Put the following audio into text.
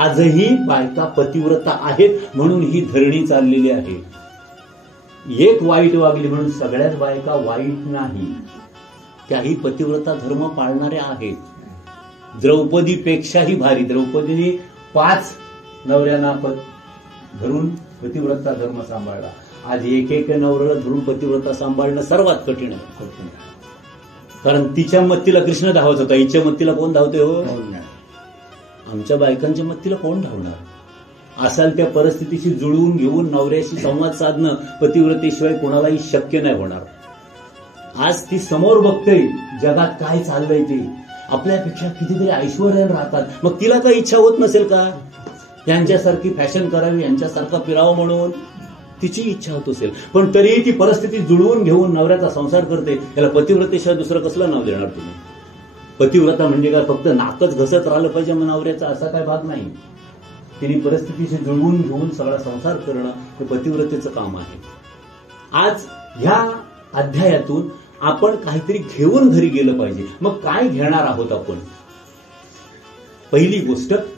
आजही बायका पतिव्रता आहेत म्हणून ही धरणी चाललेली आहे. एक वाईट वागली म्हणून सगळ्याच बायका वाईट नाही, त्याही पतिव्रता धर्म पाळणाऱ्या आहेत. द्रौपदीपेक्षाही भारी. द्रौपदीने 5 नवऱ्यांना धरून पतिव्रता धर्म सांभाळला. आज एक नवऱ्याला धरून पतिव्रता सांभाळणं सर्वात कठीण आहे. कारण तिच्या मत्तीला कृष्ण धावत होता, हिच्या मत्तीला कोण धावते हो? आमच्या बायकांच्या मत्तीला कोण धावणार? असाल त्या परिस्थितीशी जुळवून घेऊन नवऱ्याशी संवाद साधणं पतिव्रतेशिवाय कोणालाही शक्य नाही होणार. आज ती समोर बघते जगात काय चाललंय ते, आपल्यापेक्षा कितीतरी ऐश्वर्यान राहतात. मग तिला काही इच्छा होत नसेल का यांच्यासारखी फॅशन करावी, यांच्यासारखा फिरावं म्हणून? तिची इच्छा होत असेल, पण तरीही ती परिस्थिती जुळवून घेऊन नवऱ्याचा संसार करते. याला पतिव्रतेशिवाय दुसरं कसलं नाव देणार तुम्ही? पतिव्रता म्हणजे काय फक्त नाकच घसत राहिलं पाहिजे मग नवऱ्याचा, असा काय भाग नाही. तिने परिस्थितीशी जुळवून घेऊन सगळा संसार करणं हे पतिव्रतेचं काम आहे. आज ह्या अध्यायातून आपण काहीतरी घेऊन घरी गेलं पाहिजे. मग काय घेणार आहोत आपण? पहिली गोष्ट,